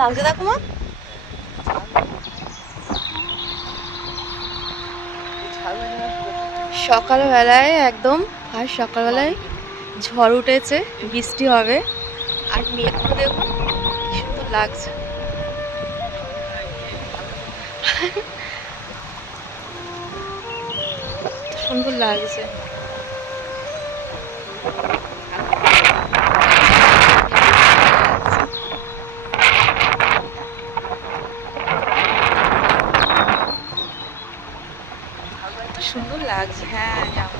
লাগছে দেখো মা। সকালবেলায় একদম ফার্স্ট সকালবেলায় ঝড় উঠেছে, বৃষ্টি হবে। আর মেঘগুলো দেখুন কি সুন্দর লাগছে। সুন্দর লাগছে। সুন্দর লাগছে। হ্যাঁ যাবো।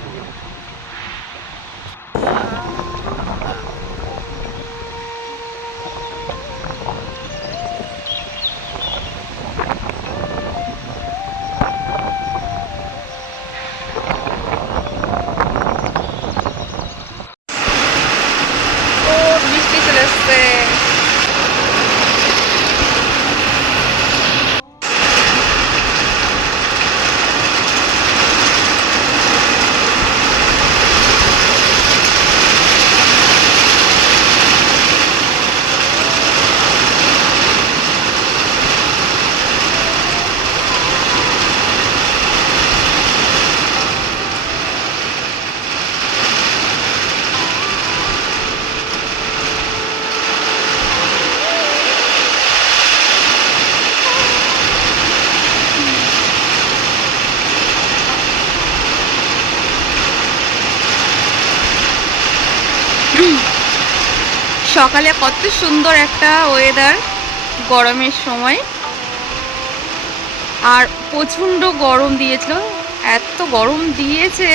ও বৃষ্টি চলে এসছে। সকালে কত সুন্দর একটা ওয়েদার গরমের সময়, আর প্রচণ্ড গরম দিয়েছিল। এত গরম দিয়েছে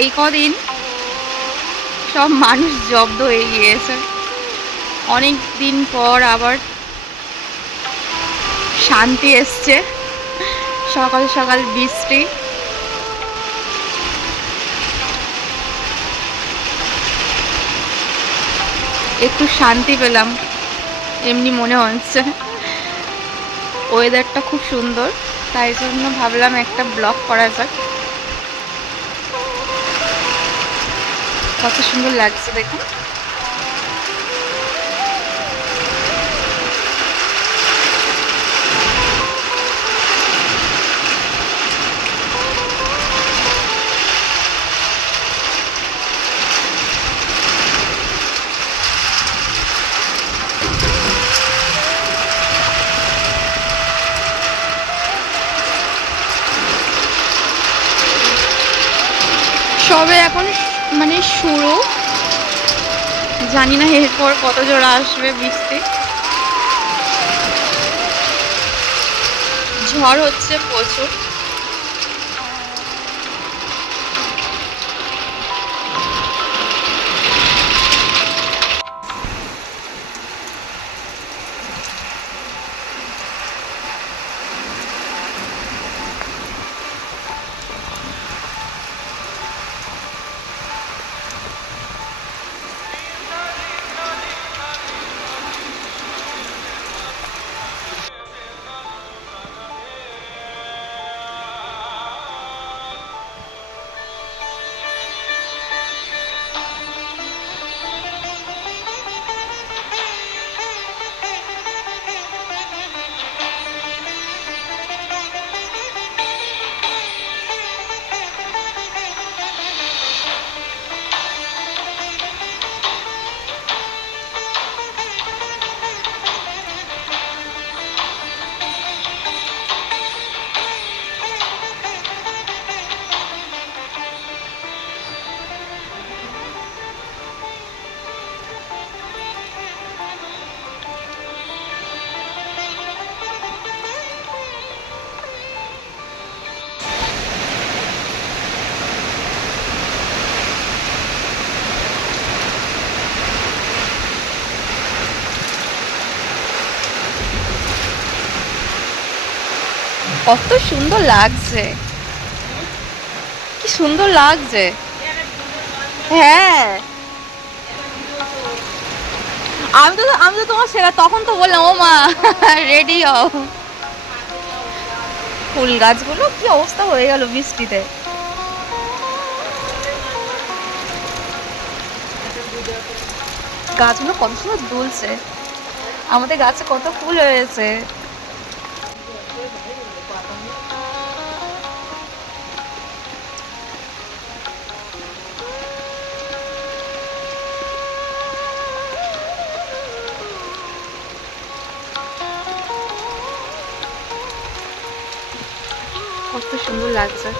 এই কদিন, সব মানুষ জব্দ হয়ে গিয়েছে। অনেক দিন পর আবার শান্তি এসছে। সকাল সকাল বৃষ্টি, একটু শান্তি পেলাম এমনি মনে হচ্ছে। ওয়েদারটা খুব সুন্দর, তাই জন্য ভাবলাম একটা ব্লগ করা যাক। কত সুন্দর লাগছে দেখুন। সবে এখন মানে শুরু, জানি না এরপর কত জোর আসবে বৃষ্টি। ঝড় হচ্ছে প্রচুর। কত সুন্দর লাগছে, কি সুন্দর লাগছে। হ্যাঁ আমি তো তোমার সেরা তখন তো বললাম ও মা রেডি হও। ফুল গাছগুলো কি অবস্থা হয়ে গেল বৃষ্টিতে। গাছগুলো কত সুন্দর দুলছে। আমাদের গাছে কত ফুল হয়েছে। কত সুন্দর লাগছে।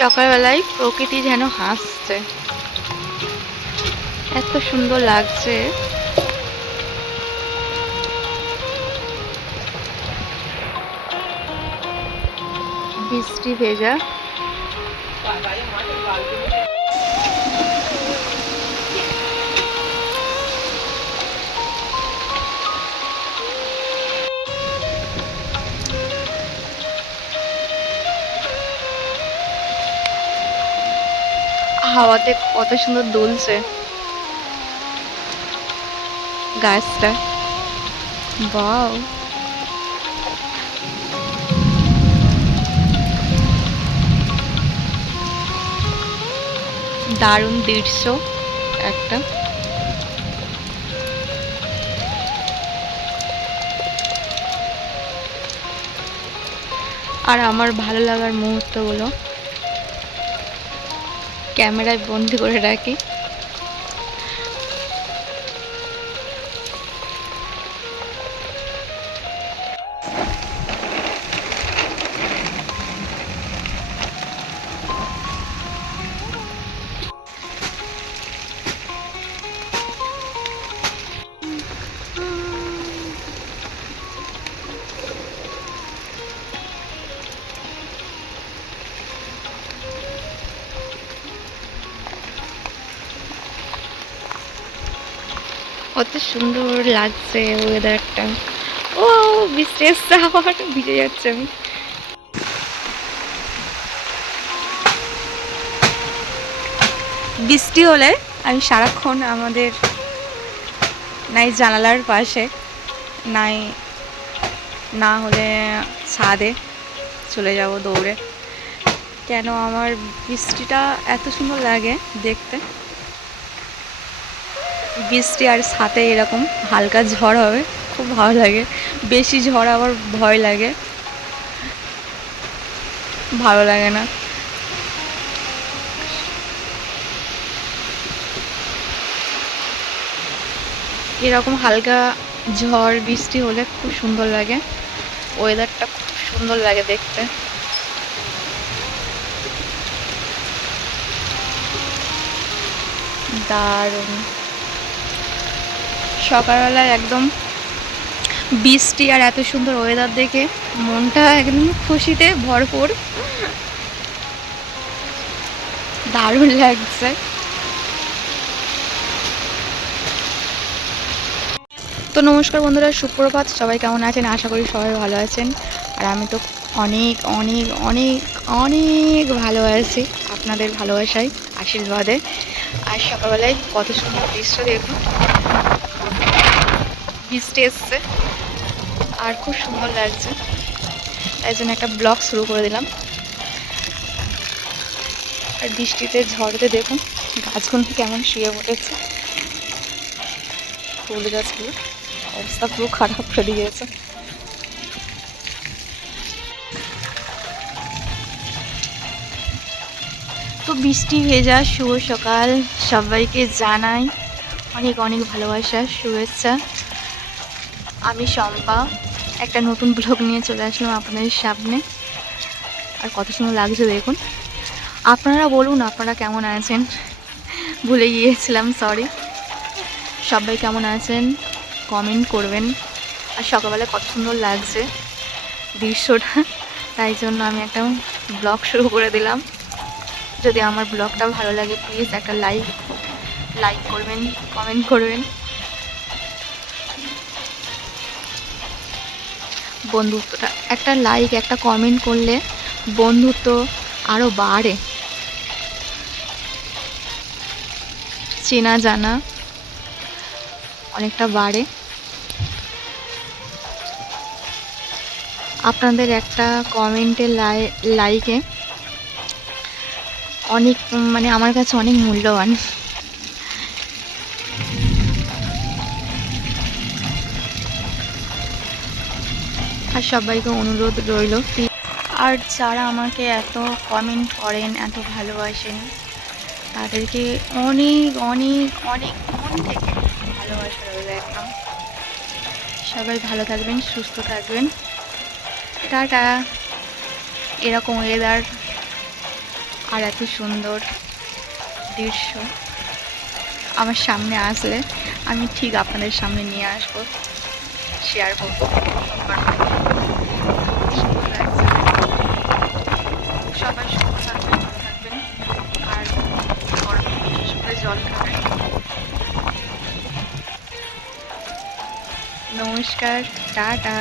সকালবেলায় প্রকৃতি যেন হাসছে, এত সুন্দর লাগছে। বৃষ্টি ভেজা, হাওয়াতে কত সুন্দর দুলছে গাছটা। বাও, দারুণ দৃশ্য একটা। আর আমার ভালো লাগার মুহূর্তগুলো ক্যামেরায় বন্দি করে রাখি। কত সুন্দর লাগছে ওয়েদারটা। ও বৃষ্টি এসছে, আবার ভিজে যাচ্ছে আমি। বৃষ্টি হলে আমি সারাক্ষণ আমাদের নাই জানালার পাশে, নাই না হলে ছাদে চলে যাব দৌড়ে। কেন আমার বৃষ্টিটা এত সুন্দর লাগে দেখতে। বৃষ্টি আর সাথে এরকম হালকা ঝড় হবে, খুব ভালো লাগে। বেশি ঝড় আবার ভয় লাগে, ভালো লাগে না। এরকম হালকা ঝড় বৃষ্টি হলে খুব সুন্দর লাগে, ওয়েদারটা খুব সুন্দর লাগে দেখতে। দারুণ সকালবেলায় একদম বৃষ্টি আর এত সুন্দর ওয়েদার দেখে মনটা একদম খুশিতে ভরপুর, দারুণ লাগছে। তো নমস্কার বন্ধুরা, সুপ্রভাত। সবাই কেমন আছেন? আশা করি সবাই ভালো আছেন। আর আমি তো অনেক অনেক অনেক অনেক ভালো আছি আপনাদের ভালোবাসায়, আশীর্বাদে। আর সকালবেলায় কত সুন্দর দৃশ্য দেখুন, বৃষ্টি এসছে আর খুব সুন্দর লাগছে, তাই জন্য একটা ব্লগ শুরু করে দিলাম। আর বৃষ্টিতে ঝড়তে দেখুন গাছগুলো কেমন শুয়ে পড়েছে, ফুল গাছগুলো অবস্থা পুরো খারাপ করে দিয়েছে। তো বৃষ্টি ভেজা শুভ সকাল সবাইকে জানাই। অনেক অনেক ভালোবাসা, শুভেচ্ছা। আমি শম্পা একটা নতুন ব্লগ নিয়ে চলে আসলাম আপনাদের সামনে। আর কত সুন্দর লাগছে দেখুন। আপনারা বলুন আপনারা কেমন আছেন, ভুলে গিয়েছিলাম, সরি। সবাই কেমন আছেন কমেন্ট করবেন। আর সকালবেলা কত সুন্দর লাগছে দৃশ্যটা, তাই জন্য আমি একটা ব্লগ শুরু করে দিলাম। যদি আমার ব্লগটা ভালো লাগে প্লিজ একটা লাইক করবেন, কমেন্ট করবেন। বন্ধুত্বটা, একটা লাইক একটা কমেন্ট করলে বন্ধুত্ব আরও বাড়ে, চেনা জানা অনেকটা বাড়ে। আপনাদের একটা কমেন্টের লাইকে অনেক মানে আমার কাছে অনেক মূল্যবান। আর সবাইকে অনুরোধ রইল, আর যারা আমাকে এত কমেন্ট করেন, এত ভালোবাসেন, তাদেরকে অনেক অনেক অনেক মন থেকে ভালোবাসা রইল একদম। সবাই ভালো থাকবেন, সুস্থ থাকবেন, টাটা। এরকম ওয়েদার আর এত সুন্দর দৃশ্য আমার সামনে আসলে আমি ঠিক আপনাদের সামনে নিয়ে আসবো, শেয়ার করবো। সবাই সুস্থ থাকবেন, ভালো থাকবেন, আর গরমে বিশেষ করে জল খাবেন। নমস্কার, টাটা।